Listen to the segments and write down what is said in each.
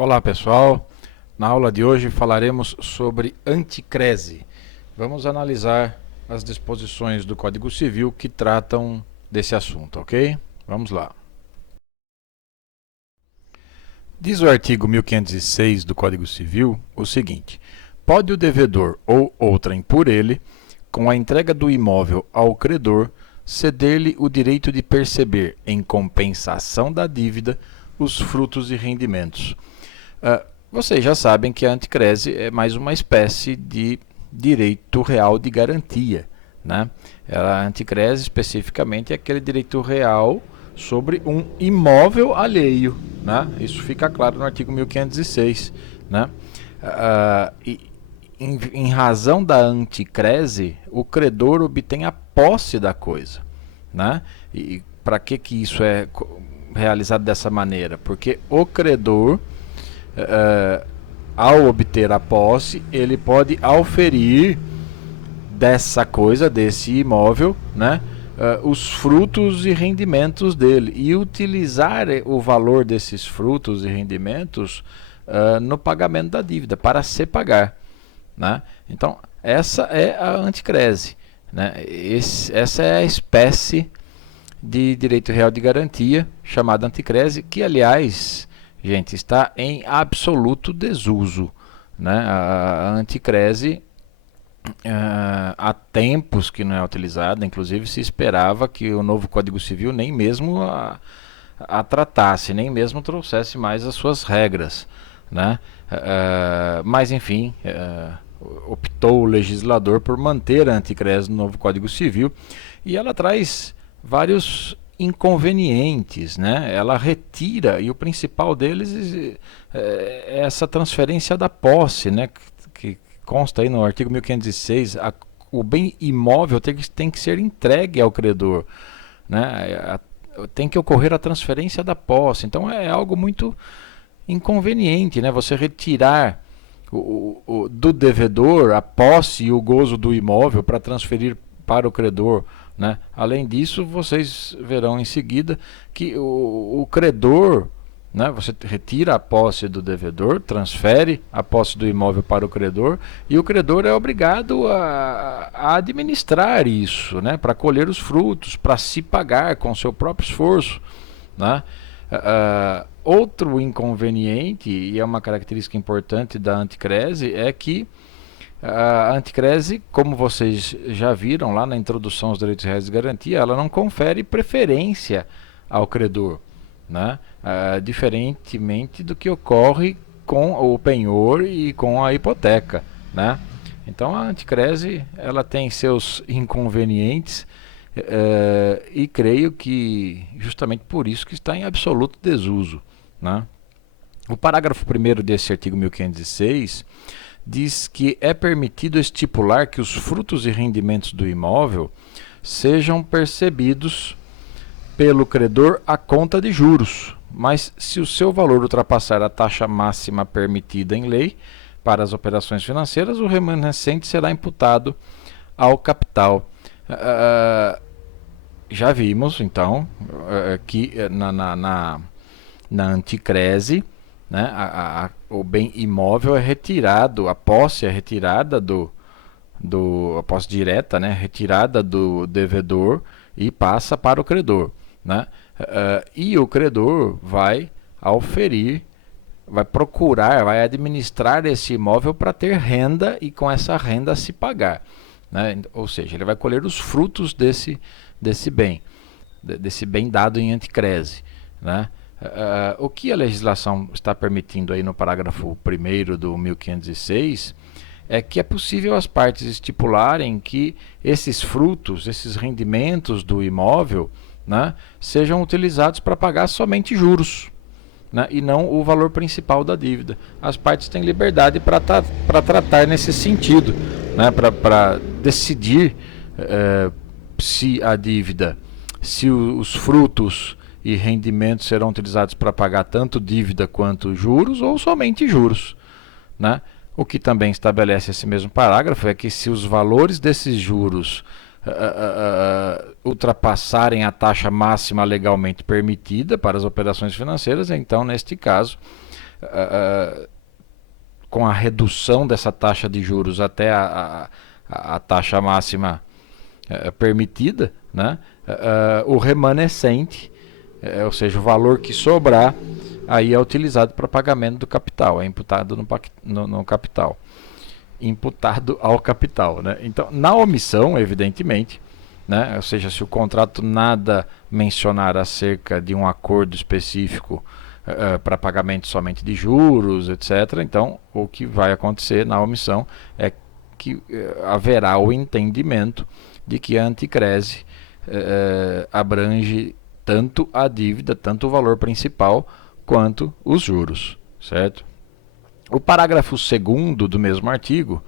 Olá pessoal, na aula de hoje falaremos sobre anticrese. Vamos analisar as disposições do Código Civil que tratam desse assunto, ok? Vamos lá. Diz o artigo 1506 do Código Civil o seguinte: pode o devedor ou outrem por ele, com a entrega do imóvel ao credor, ceder-lhe o direito de perceber, em compensação da dívida, os frutos e rendimentos. Vocês já sabem que a anticrese é mais uma espécie de direito real de garantia, né? A anticrese especificamente é aquele direito real sobre um imóvel alheio, né? Isso fica claro no artigo 1506, né? Em razão da anticrese, o credor obtém a posse da coisa, né? E para que isso é realizado dessa maneira? Porque o credor, ao obter a posse, ele pode auferir dessa coisa, desse imóvel, né, os frutos e rendimentos dele e utilizar o valor desses frutos e rendimentos no pagamento da dívida, para se pagar, né? Então, essa é a anticrese, né? Essa é a espécie de direito real de garantia chamada anticrese, que, aliás, gente, está em absoluto desuso, né? A anticrese há tempos que não é utilizada, inclusive se esperava que o novo Código Civil nem mesmo a tratasse, nem mesmo trouxesse mais as suas regras, né? Mas enfim, optou o legislador por manter a anticrese no novo Código Civil, e ela traz vários inconvenientes, né? Ela retira, e o principal deles é essa transferência da posse, né? Que consta aí no artigo 1506, o bem imóvel tem que ser entregue ao credor, né? Tem que ocorrer a transferência da posse. Então é algo muito inconveniente, né? Você retirar do devedor a posse e o gozo do imóvel para transferir para o credor, né? Além disso, vocês verão em seguida que o credor, né, você retira a posse do devedor, transfere a posse do imóvel para o credor, e o credor é obrigado a administrar isso, né, para colher os frutos, para se pagar com seu próprio esforço, né? Outro inconveniente, e é uma característica importante da anticrese, é que a anticrese, como vocês já viram lá na introdução aos direitos reais de garantia, ela não confere preferência ao credor, né? Diferentemente do que ocorre com o penhor e com a hipoteca, né? Então a anticrese, ela tem seus inconvenientes, e creio que justamente por isso que está em absoluto desuso, né? O parágrafo 1º desse artigo 1506 diz que é permitido estipular que os frutos e rendimentos do imóvel sejam percebidos pelo credor à conta de juros, mas se o seu valor ultrapassar a taxa máxima permitida em lei para as operações financeiras, o remanescente será imputado ao capital. Já vimos, então, que na anticrese, né, o bem imóvel é retirado, a posse é retirada a posse direta, né, retirada do devedor e passa para o credor, né? E o credor vai auferir, vai procurar, vai administrar esse imóvel para ter renda e com essa renda se pagar, né? Ou seja, ele vai colher os frutos desse bem dado em anticrese, né? O que a legislação está permitindo aí no parágrafo 1º do 1506 é que é possível as partes estipularem que esses frutos, esses rendimentos do imóvel, né, sejam utilizados para pagar somente juros, né, e não o valor principal da dívida. As partes têm liberdade para tratar nesse sentido, né, para decidir se a dívida, se os frutos e rendimentos serão utilizados para pagar tanto dívida quanto juros ou somente juros, né? O que também estabelece esse mesmo parágrafo é que se os valores desses juros ultrapassarem a taxa máxima legalmente permitida para as operações financeiras, então, neste caso, com a redução dessa taxa de juros até a taxa máxima permitida, né, o remanescente, ou seja, o valor que sobrar, aí é utilizado para pagamento do capital, é imputado no capital. Imputado ao capital, né? Então, na omissão, evidentemente, né, ou seja, se o contrato nada mencionar acerca de um acordo específico para pagamento somente de juros, etc., então o que vai acontecer na omissão é que haverá o entendimento de que a anticrese abrange tanto a dívida, tanto o valor principal, quanto os juros, certo? O parágrafo 2º do mesmo artigo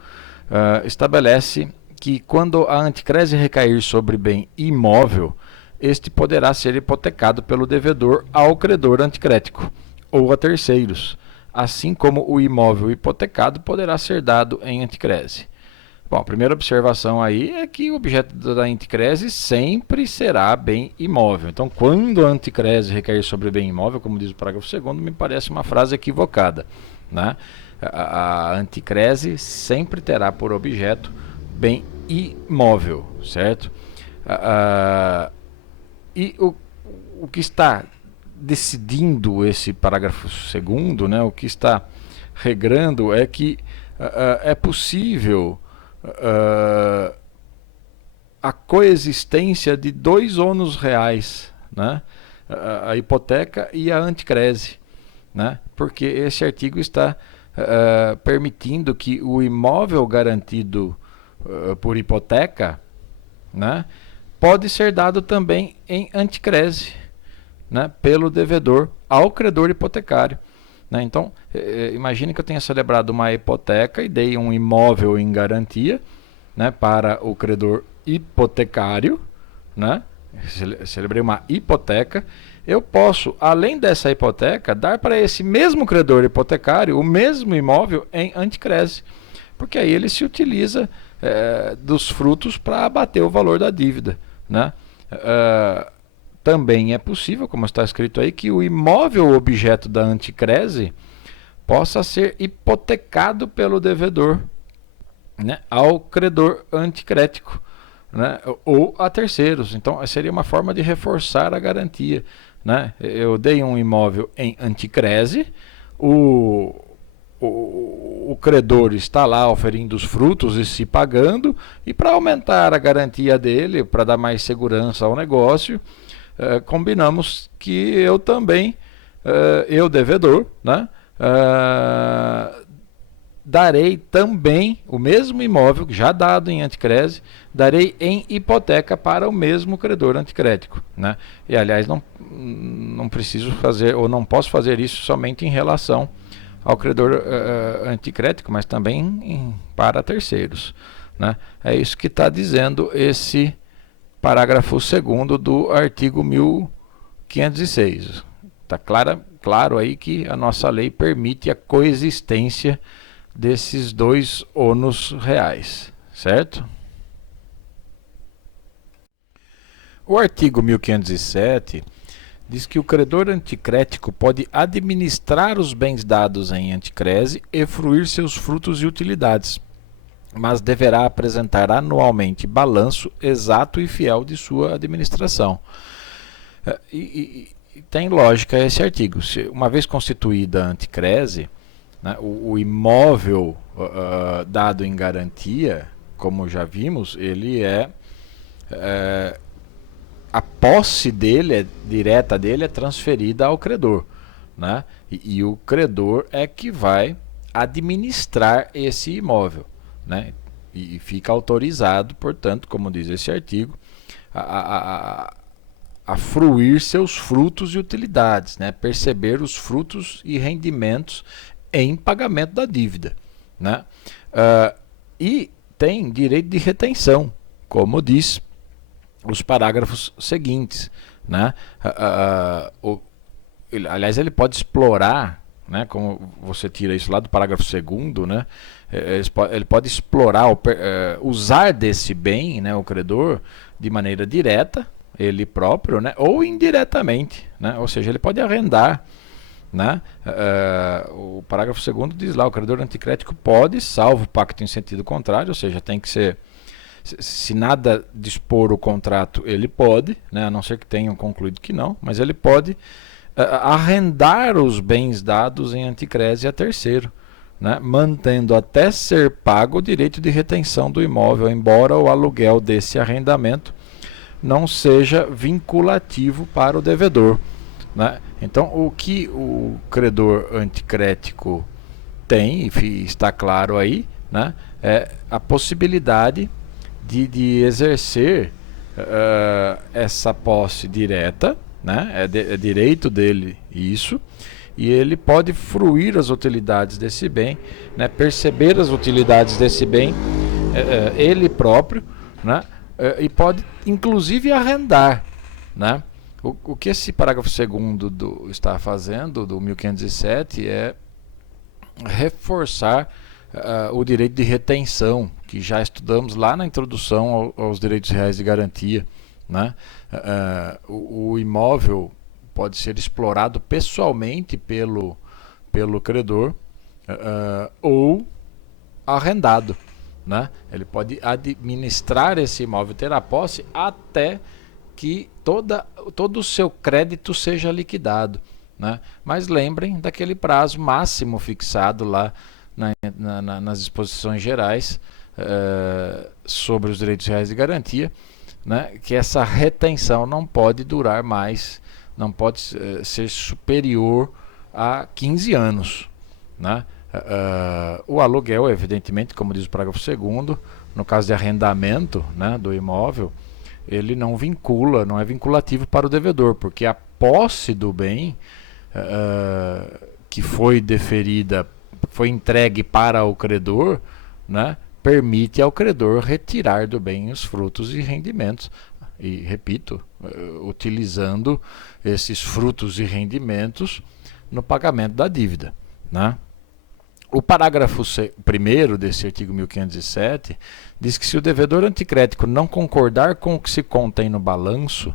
estabelece que quando a anticrese recair sobre bem imóvel, este poderá ser hipotecado pelo devedor ao credor anticrético ou a terceiros, assim como o imóvel hipotecado poderá ser dado em anticrese. Bom, a primeira observação aí é que o objeto da anticrese sempre será bem imóvel. Então, quando a anticrese recair sobre bem imóvel, como diz o parágrafo 2º, me parece uma frase equivocada, né? A anticrese sempre terá por objeto bem imóvel, certo? E o que está decidindo esse parágrafo 2º, né, o que está regrando é que é possível a coexistência de dois ônus reais, né? A hipoteca e a anticrese, né? Porque esse artigo está permitindo que o imóvel garantido por hipoteca, né, pode ser dado também em anticrese, né, pelo devedor ao credor hipotecário. Né? Então, imagine que eu tenha celebrado uma hipoteca e dei um imóvel em garantia, né, para o credor hipotecário, né? Celebrei uma hipoteca. Eu posso, além dessa hipoteca, dar para esse mesmo credor hipotecário o mesmo imóvel em anticrese, porque aí ele se utiliza dos frutos para abater o valor da dívida, né? Também é possível, como está escrito aí, que o imóvel objeto da anticrese possa ser hipotecado pelo devedor, né, ao credor anticrético, né, ou a terceiros. Então, seria uma forma de reforçar a garantia. Né? Eu dei um imóvel em anticrese, o credor está lá oferindo os frutos e se pagando, e para aumentar a garantia dele, para dar mais segurança ao negócio, combinamos que eu também, eu devedor, né, darei também o mesmo imóvel já dado em anticrese, darei em hipoteca para o mesmo credor anticrético, né? E aliás, não preciso fazer, ou não posso fazer isso somente em relação ao credor anticrético, mas também para terceiros, né? É isso que está dizendo esse parágrafo 2º do artigo 1506. Está claro aí que a nossa lei permite a coexistência desses dois ônus reais, certo? O artigo 1507 diz que o credor anticrético pode administrar os bens dados em anticrese e fruir seus frutos e utilidades, mas deverá apresentar anualmente balanço exato e fiel de sua administração. E tem lógica esse artigo. Uma vez constituída a anticrese, né, o imóvel dado em garantia, como já vimos, ele a posse dele, direta dele, é transferida ao credor, né? E o credor é que vai administrar esse imóvel, né? E fica autorizado, portanto, como diz esse artigo, a fruir seus frutos e utilidades, né? Perceber os frutos e rendimentos em pagamento da dívida, né? E tem direito de retenção, como diz os parágrafos seguintes, né? Aliás, ele pode explorar, né? Como você tira isso lá do parágrafo 2º, né? Ele pode explorar, usar desse bem, né, o credor, de maneira direta, ele próprio, né, ou indiretamente, né? Ou seja, ele pode arrendar né? O parágrafo 2º diz lá: o credor anticrético pode, salvo o pacto em sentido contrário, ou seja, tem que ser, se nada dispor o contrato, ele pode, né? A não ser que tenham concluído que não, mas ele pode arrendar os bens dados em anticrese a terceiro, né? Mantendo até ser pago o direito de retenção do imóvel, embora o aluguel desse arrendamento não seja vinculativo para o devedor, né? Então, o que o credor anticrético tem, e está claro aí, né, é a possibilidade de exercer essa posse direta, né, é direito dele isso, e ele pode fruir as utilidades desse bem, né, perceber as utilidades desse bem ele próprio, né, e pode inclusive arrendar, né. O que esse parágrafo 2º está fazendo, do 1507, é reforçar o direito de retenção, que já estudamos lá na introdução aos direitos reais de garantia, né? O imóvel pode ser explorado pessoalmente pelo credor ou arrendado, né? Ele pode administrar esse imóvel, ter a posse até que todo o seu crédito seja liquidado, né? Mas lembrem daquele prazo máximo fixado lá nas disposições gerais sobre os direitos reais de garantia, né? Que essa retenção não pode durar mais, não pode ser superior a 15 anos, né? O aluguel, evidentemente, como diz o parágrafo 2º, no caso de arrendamento, né, do imóvel, ele não vincula, não é vinculativo para o devedor, porque a posse do bem que foi deferida, foi entregue para o credor, né, permite ao credor retirar do bem os frutos e rendimentos. E, repito, utilizando esses frutos e rendimentos no pagamento da dívida, né? O parágrafo 1º desse artigo 1507 diz que se o devedor anticrético não concordar com o que se contém no balanço,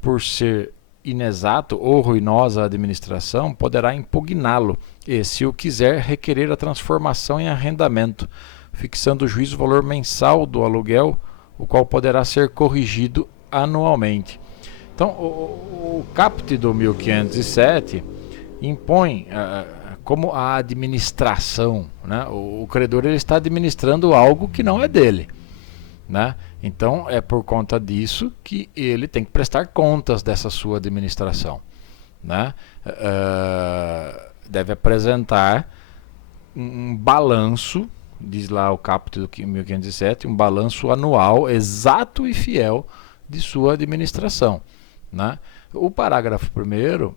por ser inexato ou ruinosa a administração, poderá impugná-lo e, se o quiser, requerer a transformação em arrendamento, fixando o juiz o valor mensal do aluguel, o qual poderá ser corrigido anualmente. Então, o caput do 1507 impõe como a administração, né? O credor ele está administrando algo que não é dele, né? Então é por conta disso que ele tem que prestar contas dessa sua administração, né? Deve apresentar um balanço, diz lá o caput do 1507, um balanço anual exato e fiel de sua administração, né? O parágrafo 1º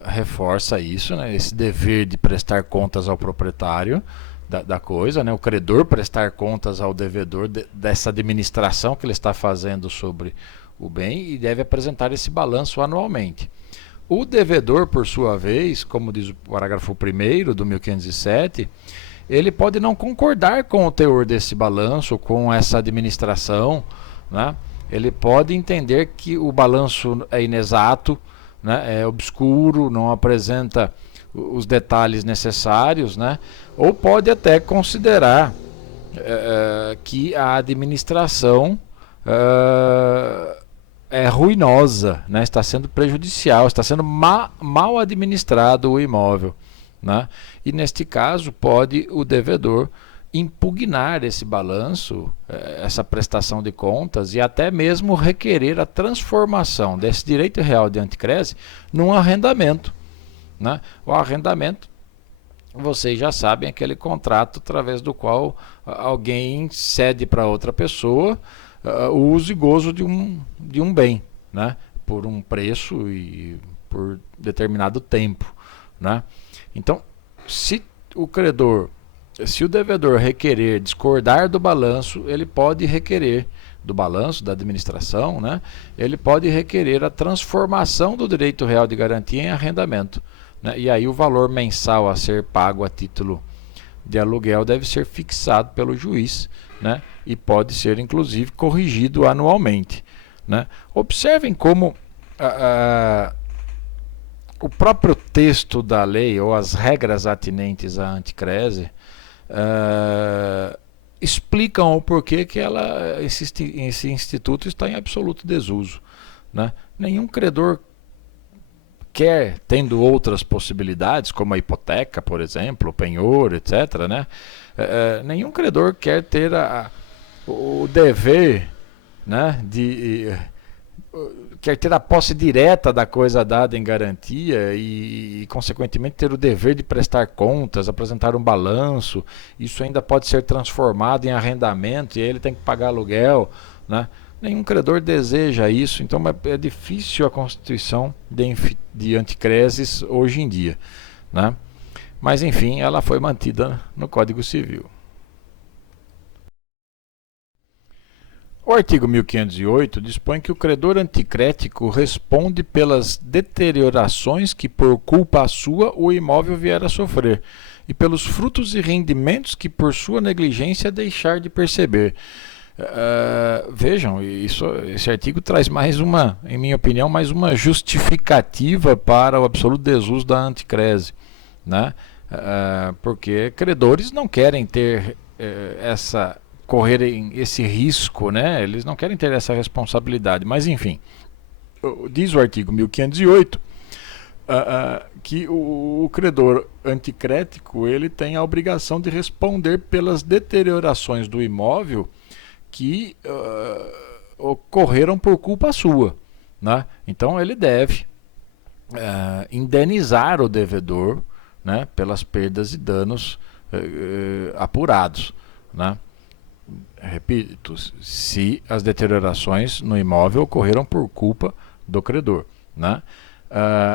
reforça isso, né? Esse dever de prestar contas ao proprietário da coisa, né? O credor prestar contas ao devedor dessa administração que ele está fazendo sobre o bem, e deve apresentar esse balanço anualmente. O devedor, por sua vez, como diz o parágrafo 1º do 1507, ele pode não concordar com o teor desse balanço, com essa administração, né? Ele pode entender que o balanço é inexato, né? É obscuro, não apresenta os detalhes necessários, né? Ou pode até considerar que a administração é ruinosa, né? Está sendo prejudicial, está sendo mal administrado o imóvel, né? E neste caso pode o devedor impugnar esse balanço, essa prestação de contas, e até mesmo requerer a transformação desse direito real de anticrese num arrendamento, né? O arrendamento, vocês já sabem, é aquele contrato através do qual alguém cede para outra pessoa o uso e gozo de um bem, né? Por um preço e por determinado tempo, né? Então, se o devedor requerer discordar do balanço, ele pode requerer do balanço da administração, né? Ele pode requerer a transformação do direito real de garantia em arrendamento, né? E aí o valor mensal a ser pago a título de aluguel deve ser fixado pelo juiz, né? E pode ser inclusive corrigido anualmente, né? Observem como o próprio texto da lei ou as regras atinentes à anticrese explicam o porquê que esse instituto está em absoluto desuso, né? Nenhum credor quer, tendo outras possibilidades, como a hipoteca, por exemplo, o penhor, etc., né? Nenhum credor quer ter o dever, né, quer ter a posse direta da coisa dada em garantia e, consequentemente, ter o dever de prestar contas, apresentar um balanço. Isso ainda pode ser transformado em arrendamento e aí ele tem que pagar aluguel, né? Nenhum credor deseja isso, então é difícil a constituição de anticreses hoje em dia, né? Mas, enfim, ela foi mantida no Código Civil. O artigo 1508 dispõe que o credor anticrético responde pelas deteriorações que por culpa sua o imóvel vier a sofrer e pelos frutos e rendimentos que por sua negligência deixar de perceber. Vejam, esse artigo traz em minha opinião, mais uma justificativa para o absoluto desuso da anticrese, né? Porque credores não querem ter correrem esse risco, né? Eles não querem ter essa responsabilidade, mas enfim, diz o artigo 1508 que o credor anticrético ele tem a obrigação de responder pelas deteriorações do imóvel que ocorreram por culpa sua, né? Então ele deve indenizar o devedor, né, pelas perdas e danos apurados, né? Repito, se as deteriorações no imóvel ocorreram por culpa do credor, né?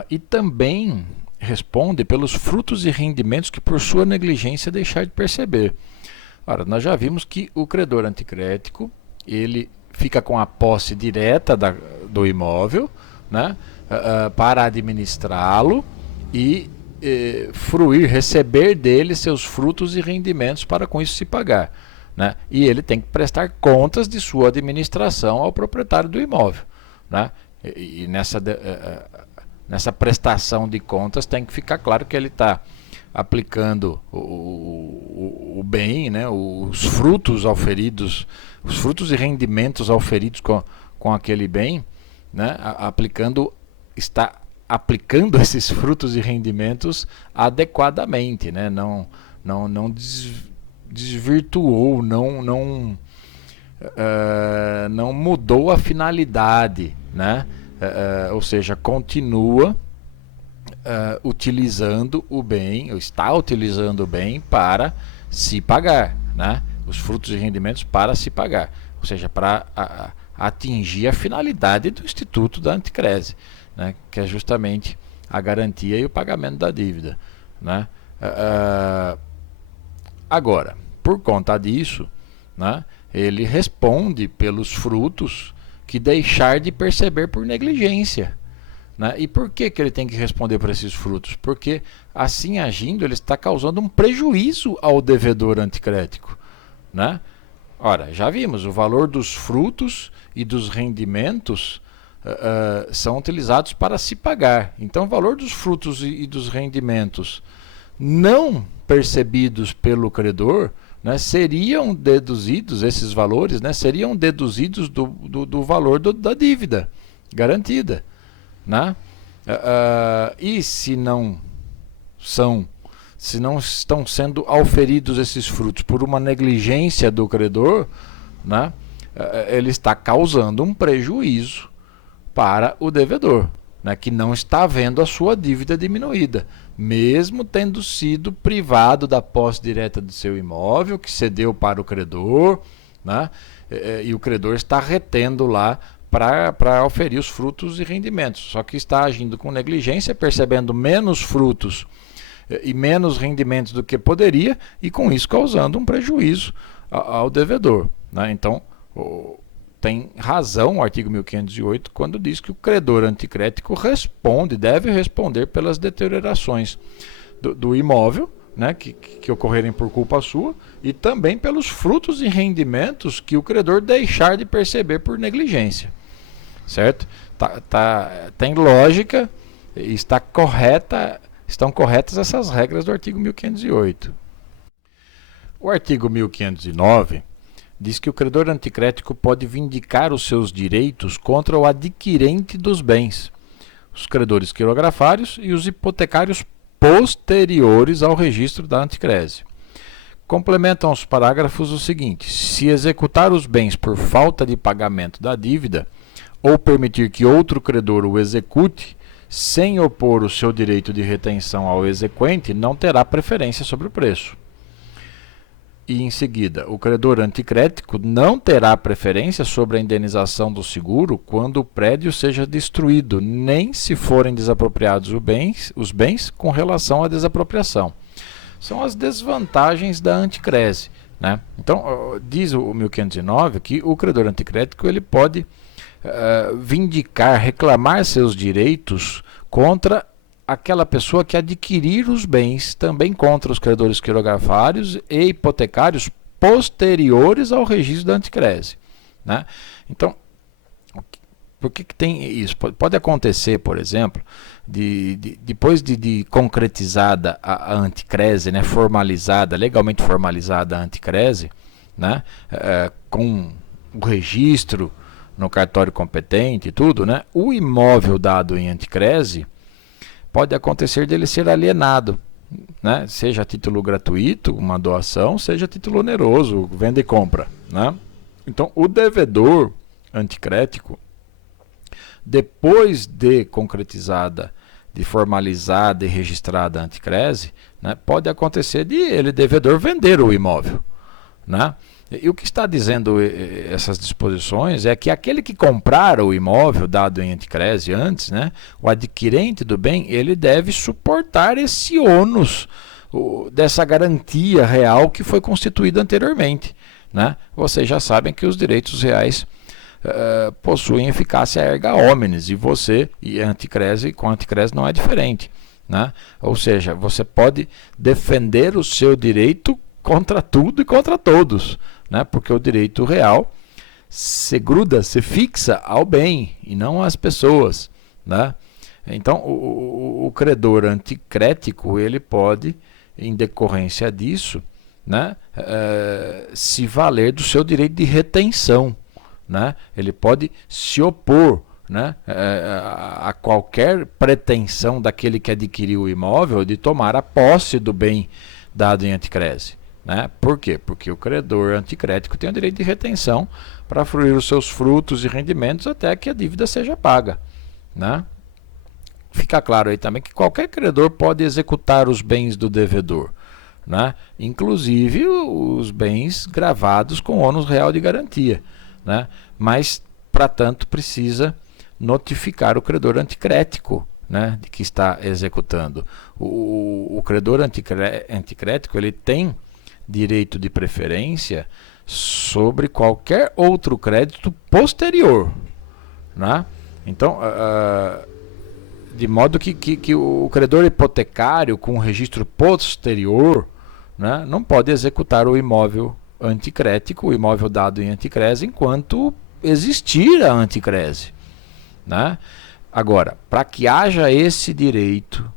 E também responde pelos frutos e rendimentos que por sua negligência deixar de perceber. Ora, nós já vimos que o credor anticrético ele fica com a posse direta do imóvel, né, para administrá-lo e receber dele seus frutos e rendimentos para com isso se pagar, né? E ele tem que prestar contas de sua administração ao proprietário do imóvel, né? E nessa prestação de contas tem que ficar claro que ele está aplicando o bem, né, os frutos auferidos, os frutos e rendimentos auferidos com aquele bem, né, está aplicando esses frutos e rendimentos adequadamente, né, não desvirtuou, não mudou a finalidade, né, ou seja, continua utilizando o bem, ou está utilizando o bem para se pagar, né? Os frutos e rendimentos para se pagar, ou seja, para atingir a finalidade do Instituto da Anticrese, né? Que é justamente a garantia e o pagamento da dívida, né? Agora, por conta disso, né, ele responde pelos frutos que deixar de perceber por negligência. Né? E por que ele tem que responder por esses frutos? Porque assim agindo ele está causando um prejuízo ao devedor anticrético, né? Ora, já vimos, o valor dos frutos e dos rendimentos são utilizados para se pagar. Então o valor dos frutos e dos rendimentos não percebidos pelo credor, né, seriam deduzidos, esses valores, né, seriam deduzidos do valor da dívida garantida, né? E se não estão sendo auferidos esses frutos por uma negligência do credor, né, ele está causando um prejuízo para o devedor, né, que não está vendo a sua dívida diminuída, mesmo tendo sido privado da posse direta do seu imóvel, que cedeu para o credor, né, e o credor está retendo lá para oferir os frutos e rendimentos, só que está agindo com negligência, percebendo menos frutos e menos rendimentos do que poderia, e com isso causando um prejuízo ao devedor, né? Então, tem razão o artigo 1508 quando diz que o credor anticrético deve responder pelas deteriorações do imóvel, né, que ocorrerem por culpa sua, e também pelos frutos e rendimentos que o credor deixar de perceber por negligência. Certo? Tem lógica estão corretas essas regras do artigo 1508. O artigo 1509 diz que o credor anticrético pode vindicar os seus direitos contra o adquirente dos bens, os credores quirografários e os hipotecários posteriores ao registro da anticrese. Complementam os parágrafos o seguinte: se executar os bens por falta de pagamento da dívida ou permitir que outro credor o execute, sem opor o seu direito de retenção ao exequente, não terá preferência sobre o preço. E em seguida, o credor anticrético não terá preferência sobre a indenização do seguro quando o prédio seja destruído, nem se forem desapropriados os bens com relação à desapropriação. São as desvantagens da anticrese, né? Então, diz o 1509 que o credor anticrético ele pode vindicar, reclamar seus direitos contra aquela pessoa que adquirir os bens, também contra os credores quirografários e hipotecários posteriores ao registro da anticrese, né? Então, por que tem isso? Pode acontecer, por exemplo, depois de concretizada a anticrese, né, formalizada, legalmente formalizada a anticrese, né, com o registro no cartório competente e tudo, né, o imóvel dado em anticrese pode acontecer dele ser alienado, né, seja a título gratuito, uma doação, seja a título oneroso, venda e compra, né? Então, o devedor anticrético, depois de concretizada, de formalizada e registrada a anticrese, né, pode acontecer de ele, devedor, vender o imóvel, né? E o que está dizendo essas disposições é que aquele que comprar o imóvel dado em anticrese antes, né, o adquirente do bem, ele deve suportar esse ônus dessa garantia real que foi constituída anteriormente, né? Vocês já sabem que os direitos reais possuem eficácia erga omnes, e você e anticrese, com anticrese não é diferente, né? Ou seja, você pode defender o seu direito contra tudo e contra todos, né? Porque o direito real se gruda, se fixa ao bem e não às pessoas, né? Então, o credor anticrético ele pode, em decorrência disso, né, se valer do seu direito de retenção, né? Ele pode se opor, né, a qualquer pretensão daquele que adquiriu o imóvel de tomar a posse do bem dado em anticrese, né? Por quê? Porque o credor anticrético tem o direito de retenção para fruir os seus frutos e rendimentos até que a dívida seja paga, né? Fica claro aí também que qualquer credor pode executar os bens do devedor, né? Inclusive os bens gravados com ônus real de garantia, né? Mas, para tanto, precisa notificar o credor anticrético, né, de que está executando. O credor anticrético ele tem direito de preferência sobre qualquer outro crédito posterior, né? Então, de modo que o credor hipotecário com registro posterior, né, não pode executar o imóvel anticrético, o imóvel dado em anticrese, enquanto existir a anticrese, né? Agora, para que haja esse direito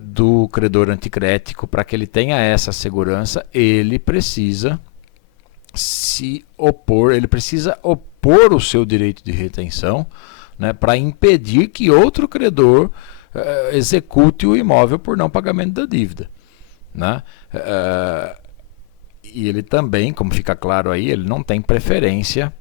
do credor anticrético, para que ele tenha essa segurança, ele precisa se opor, ele precisa opor o seu direito de retenção, né, para impedir que outro credor execute o imóvel por não pagamento da dívida, né? E ele também, como fica claro aí, ele não tem preferência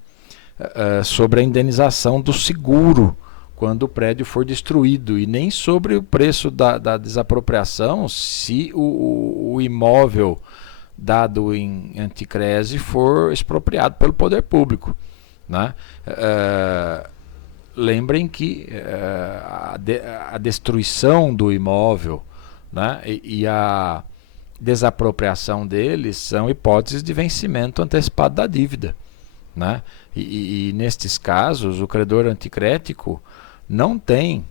sobre a indenização do seguro quando o prédio for destruído, e nem sobre o preço da desapropriação se o imóvel dado em anticrese for expropriado pelo poder público, né? Lembrem que a destruição do imóvel, né, e a desapropriação deles são hipóteses de vencimento antecipado da dívida, né? E nestes casos, o credor anticrético não tem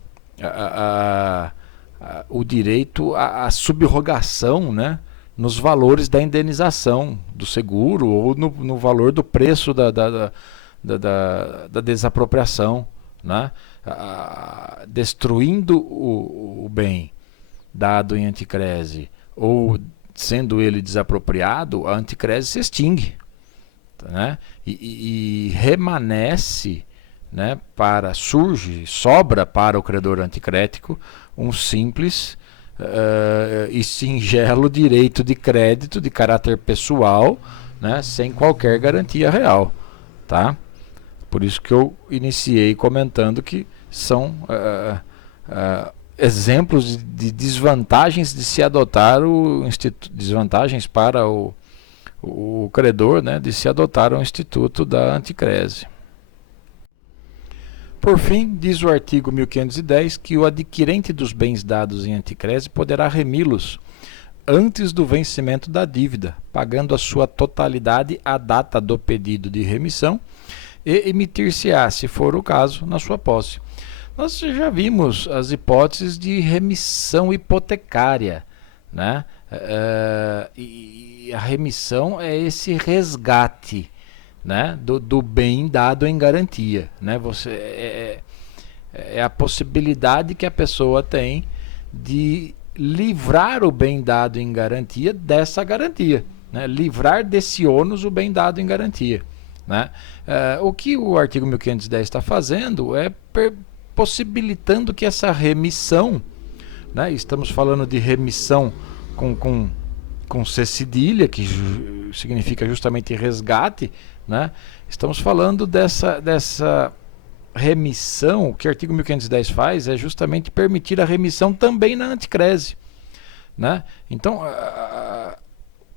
o direito à subrogação, né, nos valores da indenização do seguro ou no valor do preço da desapropriação, né? destruindo o bem dado em anticrese ou sendo ele desapropriado, a anticrese se extingue, né? E remanesce, né, sobra para o credor anticrético um simples e singelo direito de crédito de caráter pessoal, né, sem qualquer garantia real, tá? Por isso que eu iniciei comentando que são exemplos de desvantagens de se adotar desvantagens para o credor, né, de se adotar o instituto da anticrese. Por fim, diz o artigo 1510 que o adquirente dos bens dados em anticrese poderá remi-los antes do vencimento da dívida, pagando a sua totalidade à data do pedido de remissão e emitir-se-á, se for o caso, na sua posse. Nós já vimos as hipóteses de remissão hipotecária, né? E a remissão é esse resgate, né, do bem dado em garantia, né? É a possibilidade que a pessoa tem de livrar o bem dado em garantia dessa garantia, né? Livrar desse ônus o bem dado em garantia, né? O que o artigo 1510 está fazendo é possibilitando que essa remissão, né, estamos falando de remissão com C cedilha, que significa justamente resgate, né? Estamos falando dessa remissão. O que o artigo 1510 faz é justamente permitir a remissão também na anticrese, né? Então,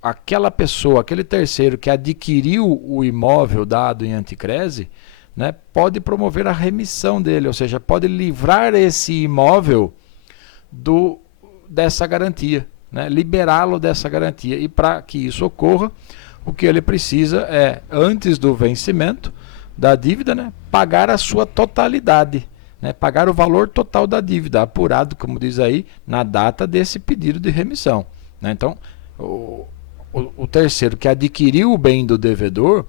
aquela pessoa, aquele terceiro que adquiriu o imóvel dado em anticrese, né, pode promover a remissão dele, ou seja, pode livrar esse imóvel dessa garantia, né, liberá-lo dessa garantia. E para que isso ocorra, o que ele precisa é, antes do vencimento da dívida, né, pagar a sua totalidade, né, pagar o valor total da dívida, apurado, como diz aí, na data desse pedido de remissão, né? Então, o terceiro que adquiriu o bem do devedor,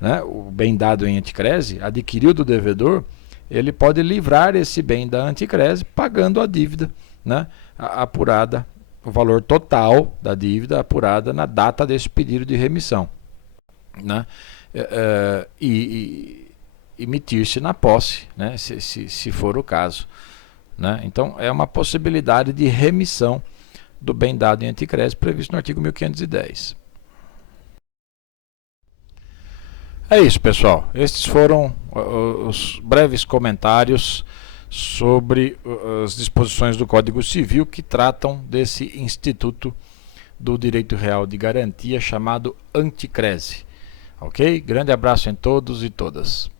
né, o bem dado em anticrese, adquiriu do devedor, ele pode livrar esse bem da anticrese pagando a dívida, né, apurada, o valor total da dívida apurada na data desse pedido de remissão, né, e emitir-se na posse, né, se for o caso, né. Então é uma possibilidade de remissão do bem dado em anticrese previsto no artigo 1510. É isso, pessoal. Estes foram os breves comentários sobre as disposições do Código Civil que tratam desse instituto do direito real de garantia chamado anticrese. Ok? Grande abraço em todos e todas.